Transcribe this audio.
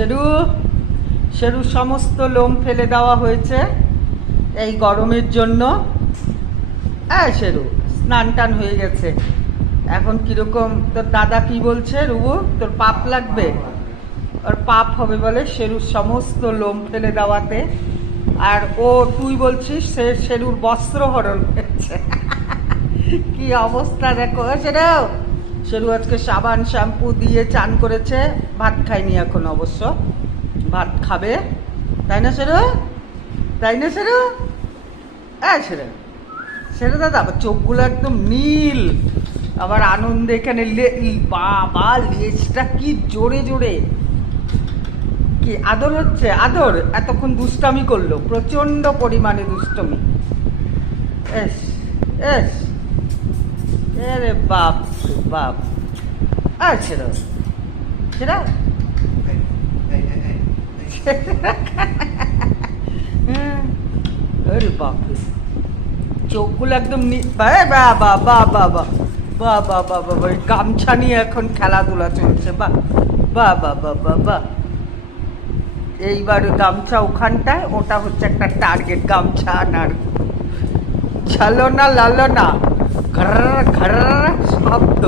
শেরু শেরুর সমস্ত লোম ফেলে দেওয়া হয়েছে এই গরমের জন্য। হ্যাঁ শেরু, স্নান টান হয়ে গেছে। এখন কিরকম তোর দাদা কি বলছে? রুবু, তোর পাপ লাগবে? ওর পাপ হবে বলে শেরুর সমস্ত লোম ফেলে দেওয়াতে। আর ও তুই বলছিস সে শেরুর বস্ত্র হরণ হয়েছে। কি অবস্থা দেখো শেরু। শেরু আজকে সাবান শ্যাম্পু দিয়ে চান করেছে, ভাত খায়নি এখন অবশ্য, ভাত খাবে। তাই না শেরু? তাই না শেরু? হ্যাঁ শেরু, শেরু দাদা আবার চোখগুলো একদম নীল, আবার আনন্দে এখানে বাবা লেজটা কি জোরে জোরে। কি আদর হচ্ছে? আদর এতক্ষণ দুষ্টামি করলো, প্রচন্ড পরিমাণে দুষ্টমি। এস এস, আরে বাপ বাপ। আর ছেড়ো সেটা, আরে বাপরে, চোখগুলো একদম বাবা বাবা বাবা বাবা বাবা, গামছা নিয়ে এখন খেলাধুলা চলছে। বা বাবা বাবা বা, এইবার গামছা ওখানটায়, ওটা হচ্ছে একটা টার্গেট গামছা আনার। ছলো না লালো না, ঘর ঘর শব্দ।